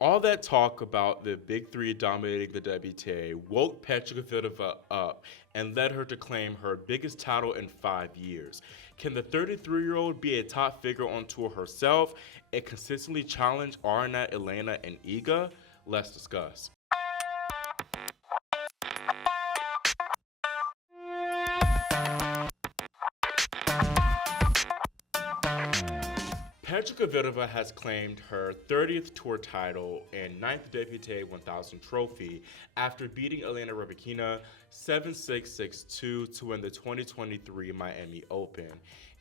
All that talk about the big three dominating the WTA woke Petra Kvitova up and led her to claim her biggest title in 5 years. Can the 33-year-old be a top figure on tour herself and consistently challenge Aryna, Elena, and Iga? Let's discuss. Petra Kvitova has claimed her 30th tour title and 9th WTA 1000 trophy after beating Elena Rybakina 7-6, 6-2 to win the 2023 Miami Open.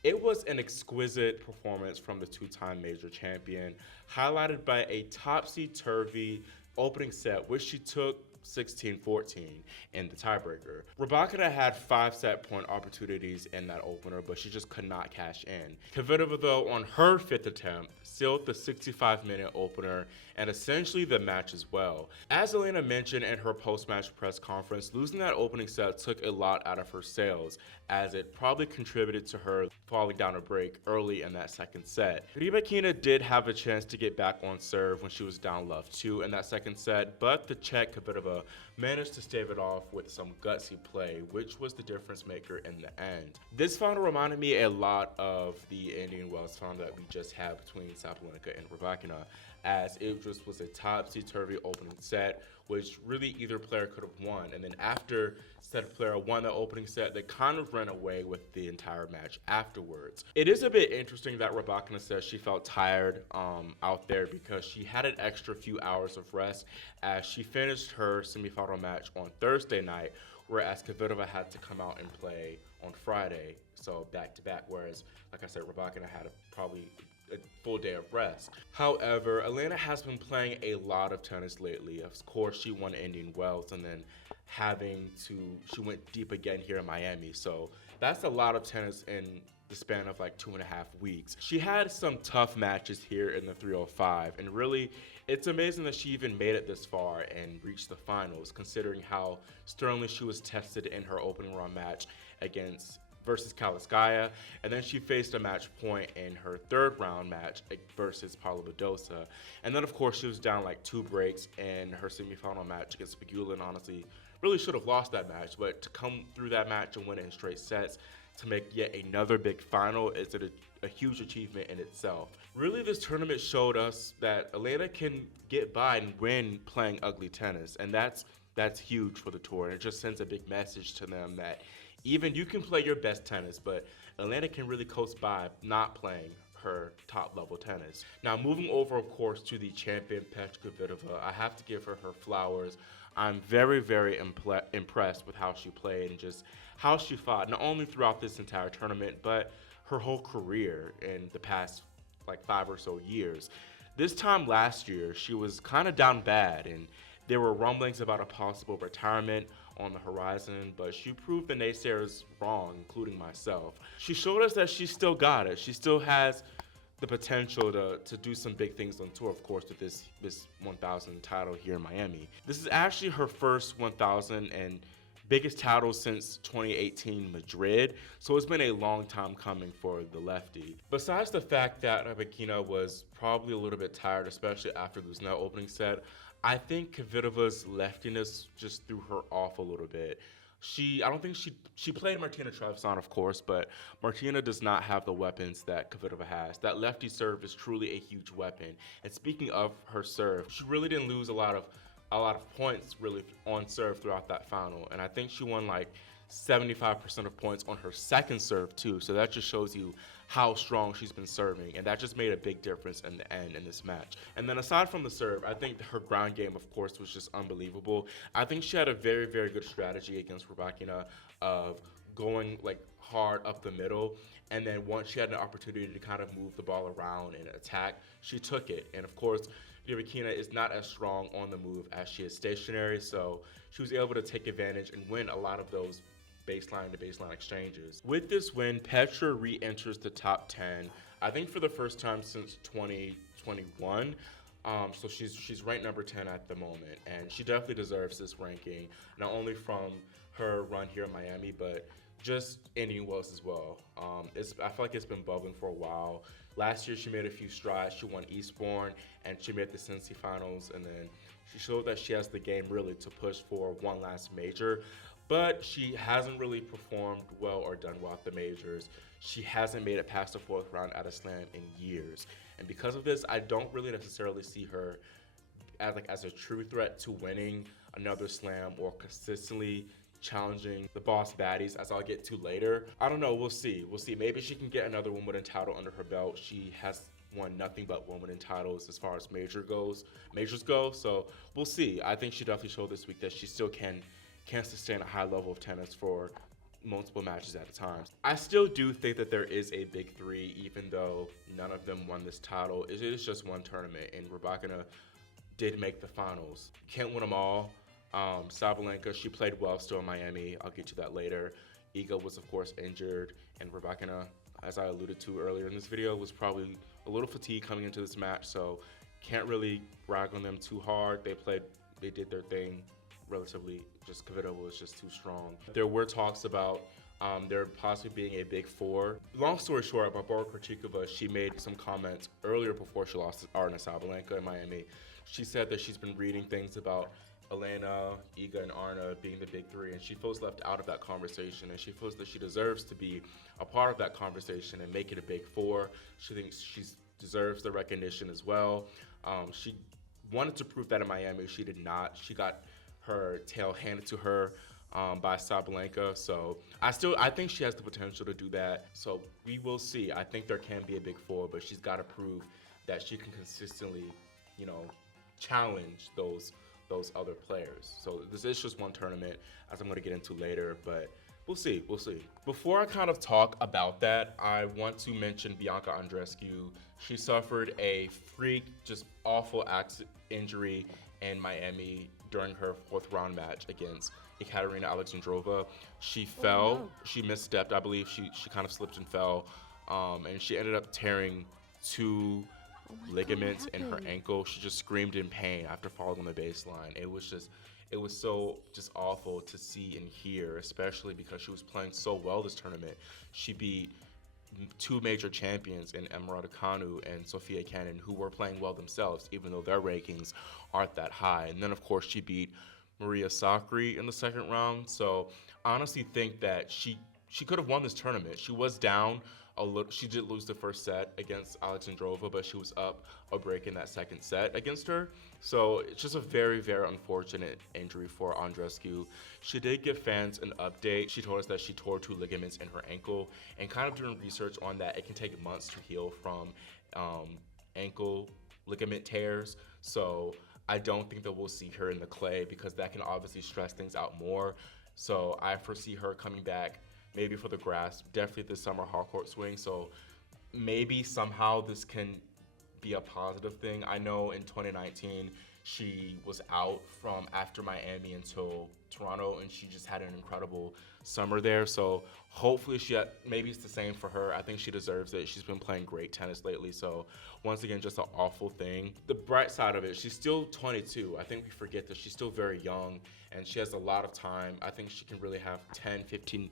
It was an exquisite performance from the two-time major champion, highlighted by a topsy-turvy opening set, which she took 16-14 in the tiebreaker. Rybakina had 5 set point opportunities in that opener, but she just could not cash in. Kvitova, though, on her 5th attempt, sealed the 65-minute opener and essentially the match as well. As Elena mentioned in her post-match press conference, losing that opening set took a lot out of her sails, as it probably contributed to her falling down a break early in that second set. Rybakina did have a chance to get back on serve when she was down love 2 in that second set, but the Czech Kvitova managed to stave it off with some gutsy play, which was the difference maker in the end. This final reminded me a lot of the Indian Wells final that we just had between Sabalenka and Rybakina, as it just was a topsy-turvy opening set, which really either player could have won. And then after said player won the opening set, they kind of ran away with the entire match afterwards. It is a bit interesting that Rybakina says she felt tired out there because she had an extra few hours of rest as she finished her semifinal match on Thursday night, whereas Kvitova had to come out and play on Friday, so back-to-back, whereas, like I said, Rybakina had probably a full day of rest. However, Elena has been playing a lot of tennis lately. Of course, she won Indian Wells and then she went deep again here in Miami. So that's a lot of tennis in the span of like 2.5 weeks. She had some tough matches here in the 305, and really, it's amazing that she even made it this far and reached the finals, considering how sternly she was tested in her opening round match versus Kaliskaya, and then she faced a match point in her 3rd round match versus Paula Badosa. And then, of course, she was down like 2 breaks in her semifinal match against Pegula, and honestly, really should have lost that match. But to come through that match and win it in straight sets to make yet another big final is a huge achievement in itself. Really, this tournament showed us that Elena can get by and win playing ugly tennis, and that's huge for the tour, and it just sends a big message to them that even you can play your best tennis, but Elena can really coast by not playing her top-level tennis. Now, moving over, of course, to the champion, Petra Kvitova, I have to give her her flowers. I'm very, very impressed with how she played and just how she fought, not only throughout this entire tournament, but her whole career in the past, like, 5 or so years. This time last year, she was kind of down bad, and there were rumblings about a possible retirement on the horizon, but she proved the naysayers wrong, including myself. She showed us that she still got it. She still has the potential to do some big things on tour, of course, with this 1000 title here in Miami. This is actually her first 1000 and biggest title since 2018 Madrid, so it's been a long time coming for the lefty. Besides the fact that Rybakina was probably a little bit tired, especially after losing that opening set, I think Kvitova's leftiness just threw her off a little bit. I don't think she played Martina Trevisan, of course, but Martina does not have the weapons that Kvitova has. That lefty serve is truly a huge weapon. And speaking of her serve, she really didn't lose a lot of points really on serve throughout that final. And I think she won like 75% of points on her second serve too. So that just shows you how strong she's been serving, and that just made a big difference in the end in this match. And then aside from the serve, I think her ground game, of course, was just unbelievable. I think she had a very, very good strategy against Rybakina of going like hard up the middle, and then once she had an opportunity to kind of move the ball around and attack, she took it. And of course, Rybakina is not as strong on the move as she is stationary, so she was able to take advantage and win a lot of those baseline to baseline exchanges. With this win, Petra re-enters the top 10, I think for the first time since 2021. So she's ranked number 10 at the moment, and she definitely deserves this ranking, not only from her run here in Miami, but just Indian Wells as well. I feel like it's been bubbling for a while. Last year, she made a few strides. She won Eastbourne, and she made the Cincy finals, and then she showed that she has the game really to push for one last major, but she hasn't really performed well or done well at the majors. She hasn't made it past the fourth round at a slam in years. And because of this, I don't really necessarily see her as a true threat to winning another slam or consistently challenging the boss baddies, as I'll get to later. I don't know, we'll see. Maybe she can get another Wimbledon title under her belt. She has won nothing but Wimbledon titles as far as majors go, so we'll see. I think she definitely showed this week that she still can sustain a high level of tennis for multiple matches at a time. I still do think that there is a big three, even though none of them won this title. It is just one tournament, and Rybakina did make the finals. Can't win them all. Sabalenka, she played well still in Miami. I'll get to that later. Iga was, of course, injured, and Rybakina, as I alluded to earlier in this video, was probably a little fatigued coming into this match, so can't really rag on them too hard. They did their thing relatively. Just Kvitova was just too strong. There were talks about there possibly being a big four. Long story short, about Petra Kvitova, she made some comments earlier before she lost to Aryna Sabalenka in Miami. She said that she's been reading things about Elena, Iga, and Aryna being the big three, and she feels left out of that conversation, and she feels that she deserves to be a part of that conversation and make it a big four. She thinks she deserves the recognition as well. She wanted to prove that in Miami. She did not. She got her tail handed to her by Sabalenka, so I think she has the potential to do that, so we will see. I think there can be a big four, but she's got to prove that she can consistently, challenge those other players. So this is just one tournament, as I'm going to get into later, but we'll see. Before I kind of talk about that, I want to mention Bianca Andreescu. She suffered a freak, just awful injury in Miami during her fourth round match against Ekaterina Alexandrova. She fell, she misstepped, I believe she kind of slipped and fell, and she ended up tearing two ligaments in her ankle. She just screamed in pain after falling on the baseline. It was so just awful to see and hear, especially because she was playing so well this tournament. She beat two major champions in Emma Raducanu and Sofia Kenin, who were playing well themselves, even though their rankings aren't that high. And then, of course, she beat Maria Sakkari in the second round. So I honestly think that she could have won this tournament. She was down a little. She did lose the first set against Alexandrova, but she was up a break in that second set against her. So it's just a very, very unfortunate injury for Andreescu. She did give fans an update. She told us that she tore two ligaments in her ankle, and kind of doing research on that, it can take months to heal from ankle ligament tears. So I don't think that we'll see her in the clay, because that can obviously stress things out more. So I foresee her coming back maybe for the grass, definitely this summer hard court swing. So maybe somehow this can be a positive thing. I know in 2019, she was out from after Miami until Toronto, and she just had an incredible summer there. So hopefully maybe it's the same for her. I think she deserves it. She's been playing great tennis lately. So once again, just an awful thing. The bright side of it, she's still 22. I think we forget that she's still very young, and she has a lot of time. I think she can really have 10, 15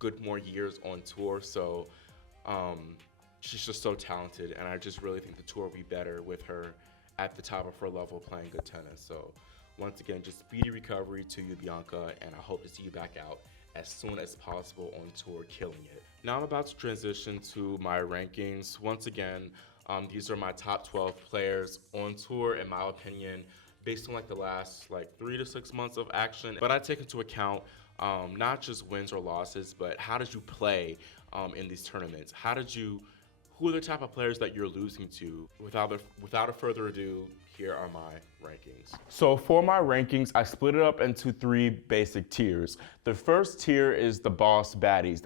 good more years on tour. So she's just so talented, and I just really think the tour will be better with her at the top of her level playing good tennis. So once again, just speedy recovery to you, Bianca, and I hope to see you back out as soon as possible on tour, killing it. Now I'm about to transition to my rankings. Once again, these are my top 12 players on tour, in my opinion, based on the last 3 to 6 months of action. But I take into account not just wins or losses, but how did you play in these tournaments? Who are the type of players that you're losing to? Without a further ado, here are my rankings. So for my rankings, I split it up into 3 basic tiers. The first tier is the boss baddies.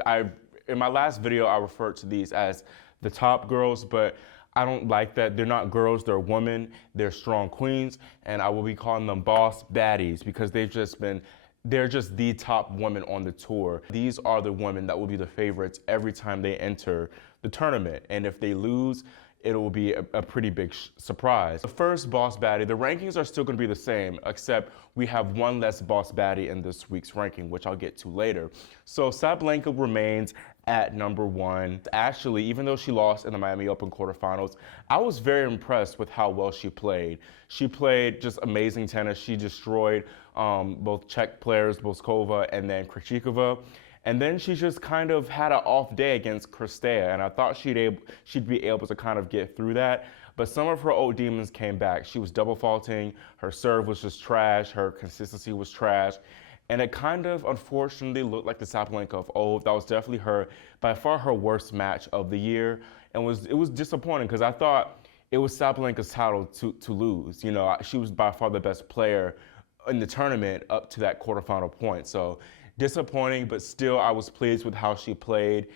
In my last video, I referred to these as the top girls, but I don't like that. They're not girls, they're women, they're strong queens, and I will be calling them boss baddies because they're just the top women on the tour. These are the women that will be the favorites every time they enter the tournament. And if they lose, it will be a pretty big surprise. The first boss baddie, the rankings are still going to be the same, except we have one less boss baddie in this week's ranking, which I'll get to later. So Sabalenka remains at number 1. Actually, even though she lost in the Miami Open quarterfinals, I was very impressed with how well she played. She played just amazing tennis. She destroyed both Czech players, Boskova and then Krejcikova. And then she just kind of had an off day against Kristea, and I thought she'd be able to kind of get through that. But some of her old demons came back. She was double faulting, her serve was just trash, her consistency was trash. And it kind of, unfortunately, looked like the Sabalenka of old. That was definitely by far her worst match of the year. And it was disappointing because I thought it was Sabalenka's title to lose. You know, she was by far the best player in the tournament up to that quarterfinal point. So disappointing, but still I was pleased with how she played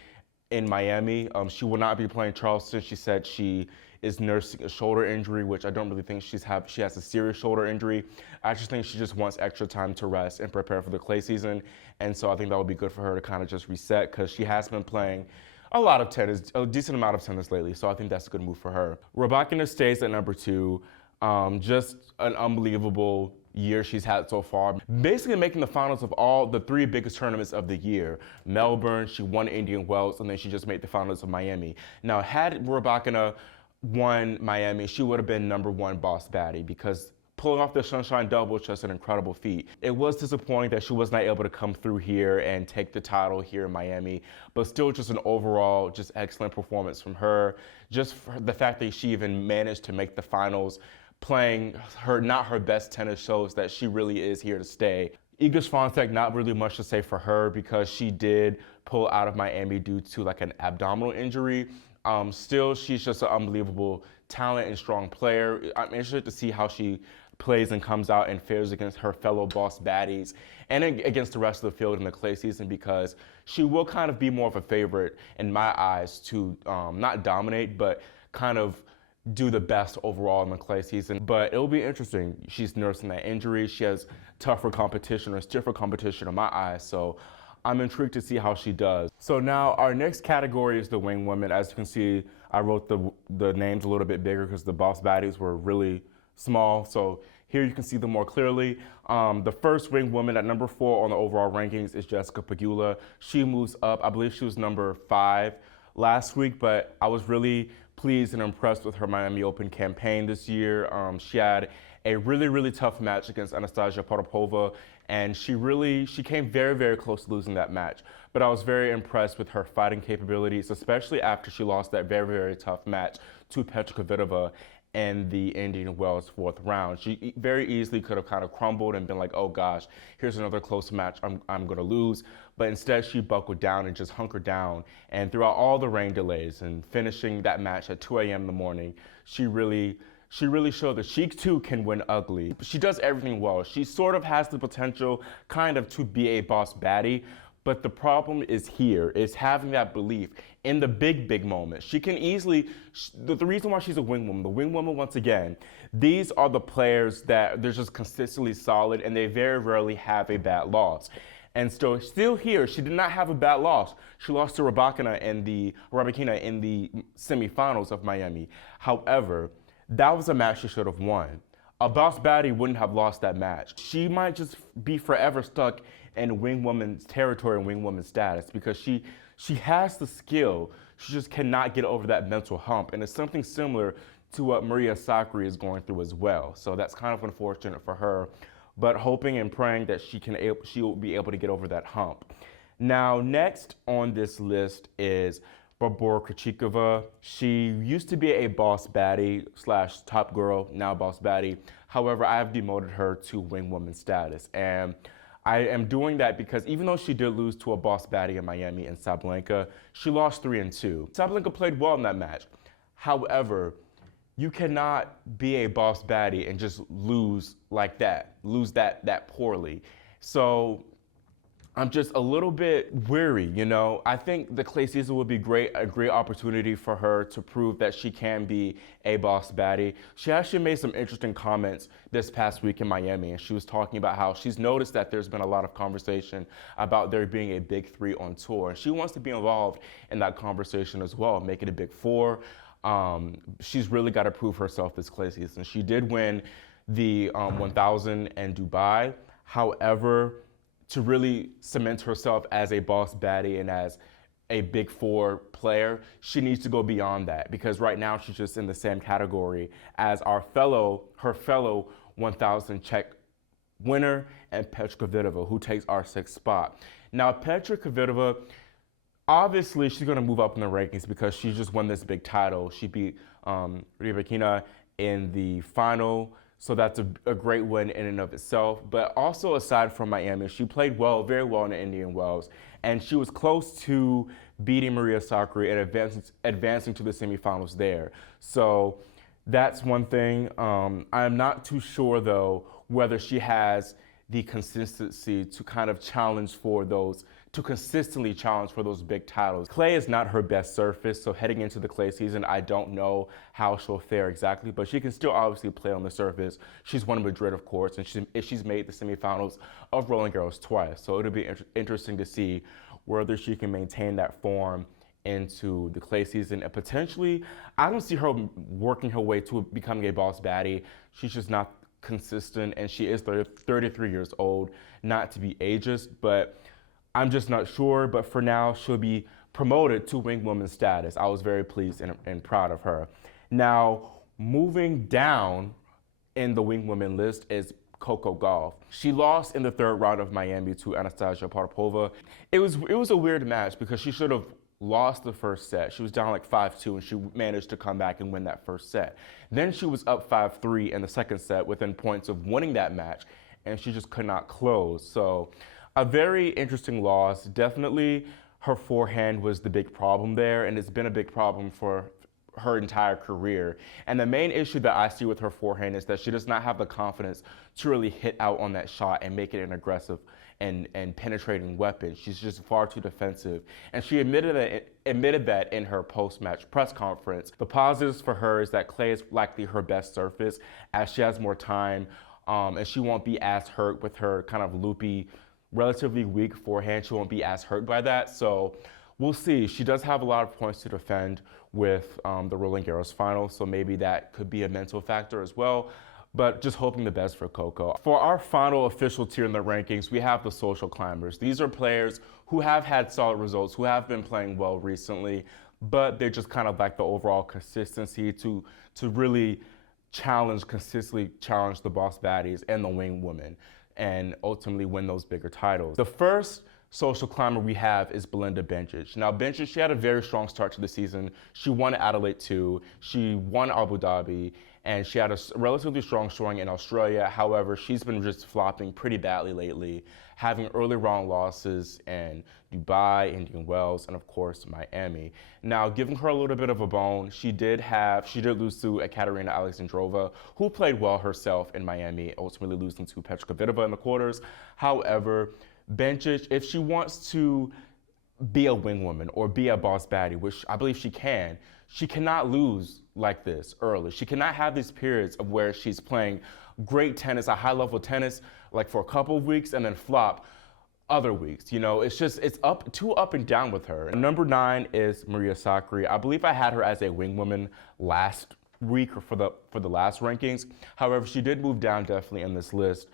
in Miami. She will not be playing Charleston. She said she is nursing a shoulder injury, which I don't really think she has a serious shoulder injury. I just think she just wants extra time to rest and prepare for the clay season. And so I think that would be good for her to kind of just reset because she has been playing a lot of tennis, a decent amount of tennis lately. So I think that's a good move for her. Rybakina stays at number 2. Just an unbelievable year she's had so far. Basically making the finals of all the 3 biggest tournaments of the year. Melbourne, she won Indian Wells, and then she just made the finals of Miami. Now, had Rybakina won Miami, she would have been number 1 boss baddie because pulling off the Sunshine Double is just an incredible feat. It was disappointing that she was not able to come through here and take the title here in Miami, but still just an overall just excellent performance from her. Just for the fact that she even managed to make the finals, playing not her best tennis shows that she really is here to stay. Iga Swiatek, not really much to say for her because she did pull out of Miami due to like an abdominal injury. Still, she's just an unbelievable talent and strong player. I'm interested to see how she plays and comes out and fares against her fellow boss baddies and against the rest of the field in the clay season because she will kind of be more of a favorite in my eyes to not dominate, but kind of do the best overall in the clay season. But it'll be interesting. She's nursing that injury. She has tougher competition or stiffer competition in my eyes. So I'm intrigued to see how she does. So now our next category is the wing women. As you can see, I wrote the names a little bit bigger because the boss baddies were really small. So here you can see them more clearly. The first wing woman at number 4 on the overall rankings is Jessica Pegula. She moves up. I believe she was number 5 last week, but I was really pleased and impressed with her Miami Open campaign this year. She had a really, really tough match against Anastasia Potapova, and she came very, very close to losing that match. But I was very impressed with her fighting capabilities, especially after she lost that very, very tough match to Petra Kvitova in the Indian Wells 4th round. She very easily could have kind of crumbled and been like, oh gosh, here's another close match I'm gonna lose. But instead she buckled down and just hunkered down. And throughout all the rain delays and finishing that match at 2 a.m. in the morning, she really showed that she too can win ugly. She does everything well. She sort of has the potential kind of to be a boss baddie, but the problem is having that belief in the big moments. She can easily, the reason why she's a wing woman, once again, these are the players that they're just consistently solid and they very rarely have a bad loss. And so still here, she did not have a bad loss. She lost to Rybakina in the semifinals of Miami. However, that was a match she should have won. A boss baddie wouldn't have lost that match. She might just be forever stuck in wing woman's territory and wing woman status because she has the skill. She just cannot get over that mental hump. And it's something similar to what Maria Sakkari is going through as well. So that's kind of unfortunate for her, but hoping and praying that she will be able to get over that hump. Now, next on this list is Barbora Krejcikova. She used to be a boss baddie / top girl, now boss baddie. However, I have demoted her to wing woman status. And I am doing that because even though she did lose to a boss baddie in Miami and Sabalenka, she lost 3-2. Sabalenka played well in that match. However, you cannot be a boss baddie and just lose like that, lose that poorly. So I'm just a little bit weary, you know. I think the clay season would be a great opportunity for her to prove that she can be a boss baddie. She actually made some interesting comments this past week in Miami, and she was talking about how she's noticed that there's been a lot of conversation about there being a big 3 on tour, and she wants to be involved in that conversation as well, make it a big 4. She's really got to prove herself this clay season. She did win the 1000 in Dubai. However, to really cement herself as a boss baddie and as a big four player, she needs to go beyond that, because right now she's just in the same category as her fellow 1000 Czech winner, and Petra Kvitova, who takes our 6th spot. Now, Petra Kvitova, obviously she's going to move up in the rankings because she just won this big title. She beat Rybakina in the final, so that's a great win in and of itself. But also, aside from Miami, she played well, very well in the Indian Wells, and she was close to beating Maria Sakkari and advancing to the semifinals there. So that's one thing. I'm not too sure, though, whether she has the consistency to kind of consistently challenge for those big titles. Clay is not her best surface, so heading into the clay season, I don't know how she'll fare exactly, but she can still obviously play on the surface. She's won Madrid, of course, and she's made the semifinals of Roland Garros twice, so it'll be interesting to see whether she can maintain that form into the clay season, and potentially, I don't see her working her way to becoming a boss baddie. She's just not consistent, and she is 33 years old, not to be ageist, but I'm just not sure. But for now, she'll be promoted to wing woman status. I was very pleased and proud of her. Now, moving down in the wing woman list is Coco Gauff. She lost in the 3rd round of Miami to Anastasia Potapova. It was a weird match because she should have lost the first set. She was down like 5-2, and she managed to come back and win that first set. Then she was up 5-3 in the second set within points of winning that match, and she just could not close. So a very interesting loss. Definitely her forehand was the big problem there, and it's been a big problem for her entire career. And the main issue that I see with her forehand is that she does not have the confidence to really hit out on that shot and make it an aggressive and penetrating weapon. She's just far too defensive. And she admitted that in her post-match press conference. The positives for her is that clay is likely her best surface as she has more time, and she won't be as hurt with her kind of loopy, relatively weak forehand. She won't be as hurt by that. So we'll see. She does have a lot of points to defend with the Roland Garros final, so maybe that could be a mental factor as well. But just hoping the best for Coco. For our final official tier in the rankings, we have the social climbers. These are players who have had solid results, who have been playing well recently, but they just kind of lack the overall consistency to really consistently challenge the boss baddies and the wing women and ultimately win those bigger titles. The first social climber we have is Belinda Bencic. Now, Bencic, she had a very strong start to the season. She won Adelaide 2, she won Abu Dhabi, and she had a relatively strong showing in Australia. However, she's been just flopping pretty badly lately, having early round losses in Dubai, Indian Wells, and of course, Miami. Now, giving her a little bit of a bone, she did lose to Ekaterina Alexandrova, who played well herself in Miami, ultimately losing to Petra Kvitova in the quarters. However, Bencic, if she wants to be a wing woman or be a boss baddie, which I believe she cannot lose like this early. She cannot have these periods of where she's playing great tennis, a high-level tennis, like for a couple of weeks and then flop other weeks. You know, it's too up and down with her. Number 9 is Maria Sakkari. I believe I had her as a wing woman last week or for the last rankings. However, she did move down definitely in this list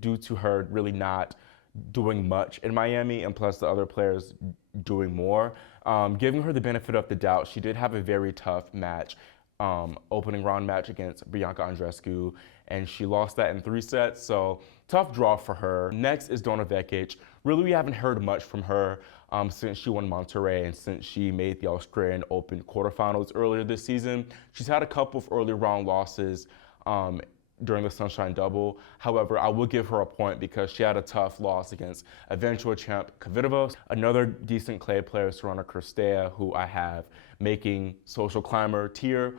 due to her really not doing much in Miami, and plus the other players doing more. Giving her the benefit of the doubt, she did have a very tough match, opening round match against Bianca Andreescu, and she lost that in 3 sets, so tough draw for her. Next is Donna Vekic. Really, we haven't heard much from her since she won Monterrey and since she made the Australian Open quarterfinals earlier this season. She's had a couple of early round losses during the Sunshine Double. However, I will give her a point because she had a tough loss against eventual champ Kvitova. Another decent clay player, Sorana Cirstea, who I have making social climber tier,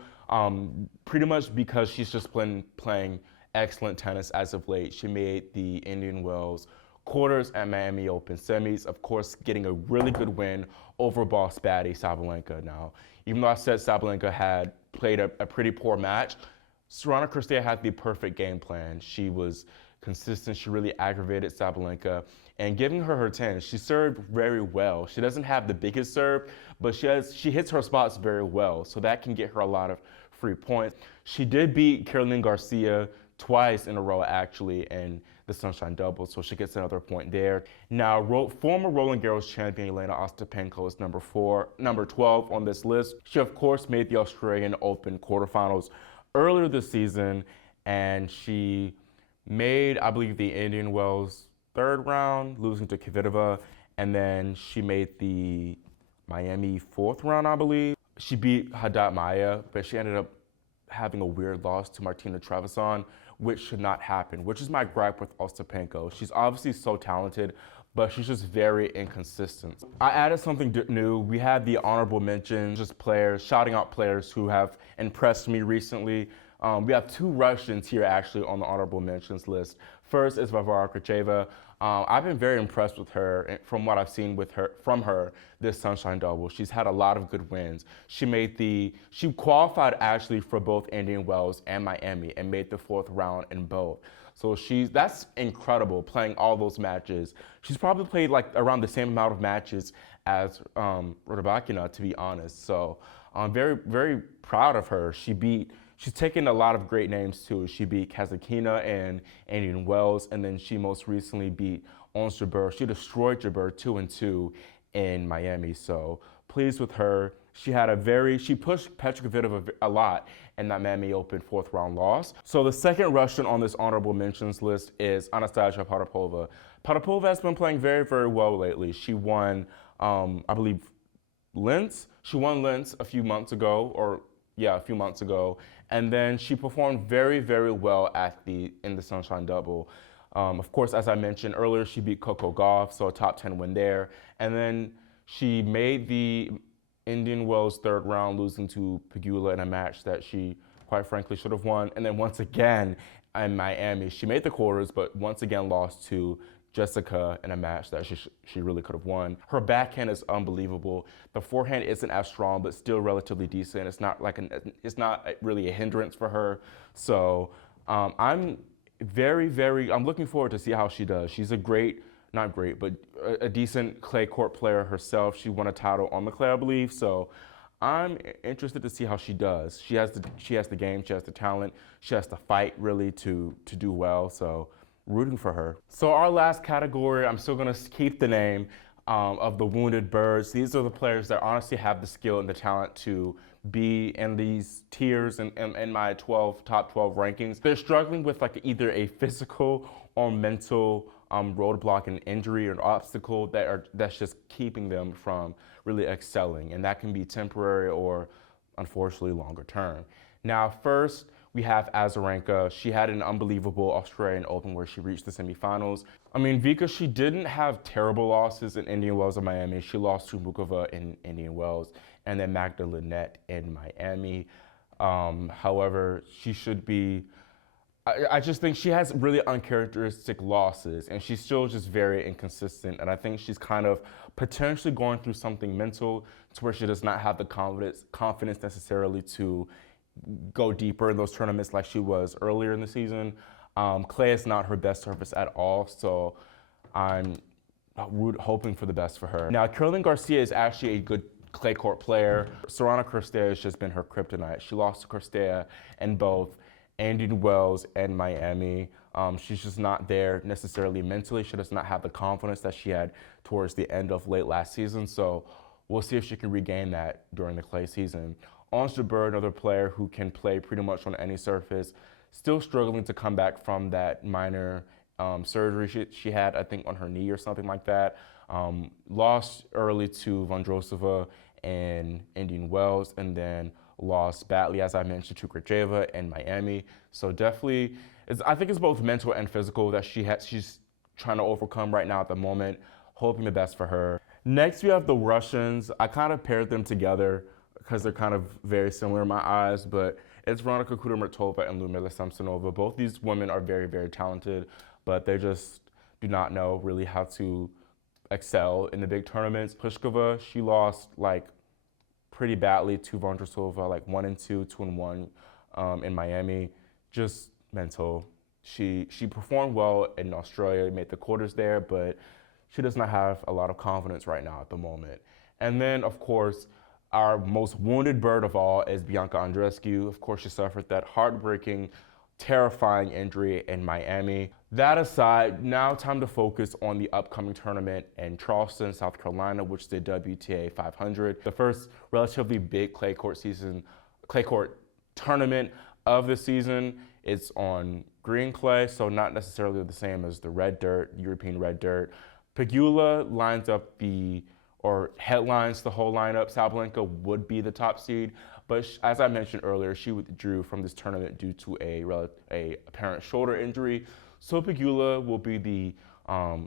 pretty much because she's just been playing excellent tennis as of late. She made the Indian Wells quarters and Miami Open semis, of course getting a really good win over boss baddie Sabalenka. Now, even though I said Sabalenka had played a pretty poor match, Sorana Cirstea had the perfect game plan. She was consistent. She really aggravated Sabalenka and giving her her 10. She served very well. She doesn't have the biggest serve, but she hits her spots very well, so that can get her a lot of free points. She did beat Caroline Garcia twice in a row, actually, in the Sunshine Double, so she gets another point there. Now, former Roland Garros champion Elena Ostapenko is number 12 on this list. She, of course, made the Australian Open quarterfinals earlier this season, and she made, I believe, the Indian Wells third round, losing to Kvitova, and then she made the Miami fourth round, I believe. She beat Haddad Maia, but she ended up having a weird loss to Martina Trevisan, which should not happen, which is my gripe with Ostapenko. She's obviously so talented, but she's just very inconsistent. I added something new. We had the honorable mentions, just players, shouting out players who have impressed me recently. We have two Russians here actually on the honorable mentions list. First is Varvara Krejcikova. I've been very impressed with her from what I've seen from her this Sunshine Double. She's had a lot of good wins. She qualified actually for both Indian Wells and Miami and made the fourth round in both. So that's incredible, playing all those matches. She's probably played like around the same amount of matches as Rybakina, to be honest. So I'm very, very proud of her. She's taken a lot of great names too. She beat Kazakhina and Indian Wells, and then she most recently beat Ons Jabeur. She destroyed Jabeur 2-2 in Miami. So pleased with her. She pushed Petra Kvitova a lot in that Miami Open fourth round loss. So the second Russian on this honorable mentions list is Anastasia Potapova. Potapova has been playing very, very well lately. She won, I believe, Linz. She won Linz a few months ago, and then she performed very, very well in the Sunshine Double. Of course, as I mentioned earlier, she beat Coco Gauff, so a top 10 win there. And then she made the Indian Wells third round, losing to Pegula in a match that she, quite frankly, should have won. And then once again in Miami, she made the quarters, but once again lost to Jessica in a match that she really could have won. Her backhand is unbelievable. The forehand isn't as strong, but still relatively decent. It's not really a hindrance for her. So I'm looking forward to see how she does. She's a decent clay court player herself. She won a title on the clay, I believe. So I'm interested to see how she does. She has the game, she has the talent, she has to fight really to do well. So rooting for her. So our last category, I'm still gonna keep the name of the wounded birds. These are the players that honestly have the skill and the talent to be in these tiers in my top 12 rankings. They're struggling with like either a physical or mental roadblock, an injury, or an obstacle that's just keeping them from really excelling, and that can be temporary or unfortunately longer term. Now, first, we have Azarenka. She had an unbelievable Australian Open where she reached the semifinals. I mean, Vika, she didn't have terrible losses in Indian Wells and Miami. She lost to Mukova in Indian Wells and then Magda Linette in Miami. However, she should be, I just think she has really uncharacteristic losses and she's still just very inconsistent. And I think she's kind of potentially going through something mental to where she does not have the confidence necessarily to go deeper in those tournaments like she was earlier in the season. Clay is not her best surface at all, so I'm hoping for the best for her. Now, Caroline Garcia is actually a good clay court player. Sorana Cirstea has just been her kryptonite. She lost to Cirstea in both Indian Wells and Miami. She's just not there necessarily mentally. She does not have the confidence that she had towards the end of late last season, so we'll see if she can regain that during the clay season. Ons Jabeur, another player who can play pretty much on any surface, still struggling to come back from that minor surgery she had, I think, on her knee or something like that. Lost early to Vondrousova in Indian Wells, and then lost badly, as I mentioned, to Krejcikova in Miami. So definitely, I think it's both mental and physical that she's trying to overcome right now at the moment, hoping the best for her. Next, we have the Russians. I kind of paired them together because they're kind of very similar in my eyes, but it's Veronika Kudermetova and Lyudmila Samsonova. Both these women are very, very talented, but they just do not know really how to excel in the big tournaments. Pliskova, she lost like pretty badly to Vondrousova, like 1-2, 2-1 in Miami. Just mental. She performed well in Australia, made the quarters there, but she does not have a lot of confidence right now at the moment. And then, of course, our most wounded bird of all is Bianca Andreescu. Of course, she suffered that heartbreaking, terrifying injury in Miami. That aside, now time to focus on the upcoming tournament in Charleston, South Carolina, which is the WTA 500, the first relatively big clay court tournament of the season. It's on green clay, so not necessarily the same as the red dirt, European red dirt. Pegula headlines the whole lineup. Sabalenka would be the top seed, but as I mentioned earlier, she withdrew from this tournament due to a apparent shoulder injury. So Pegula will be the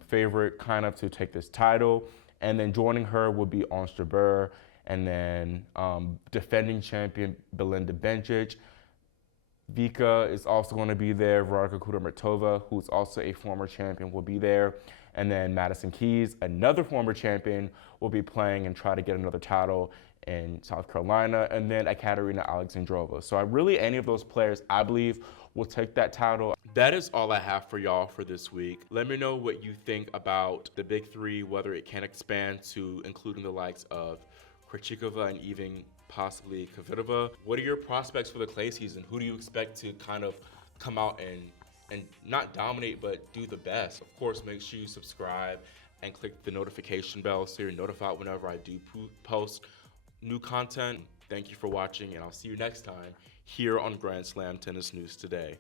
favorite kind of to take this title, and then joining her would be Ons Jabeur, and then defending champion Belinda Bencic. Vika is also going to be there. Veronika Kudermetova, who's also a former champion, will be there. And then Madison Keys, another former champion, will be playing and try to get another title in South Carolina. And then Ekaterina Alexandrova. So any of those players, I believe, will take that title. That is all I have for y'all for this week. Let me know what you think about the big three, whether it can expand to including the likes of Krejcikova and even possibly Kvitova. What are your prospects for the clay season? Who do you expect to kind of come out and not dominate, but do the best? Of course, make sure you subscribe and click the notification bell so you're notified whenever I do post new content. Thank you for watching, and I'll see you next time here on Grand Slam Tennis News Today.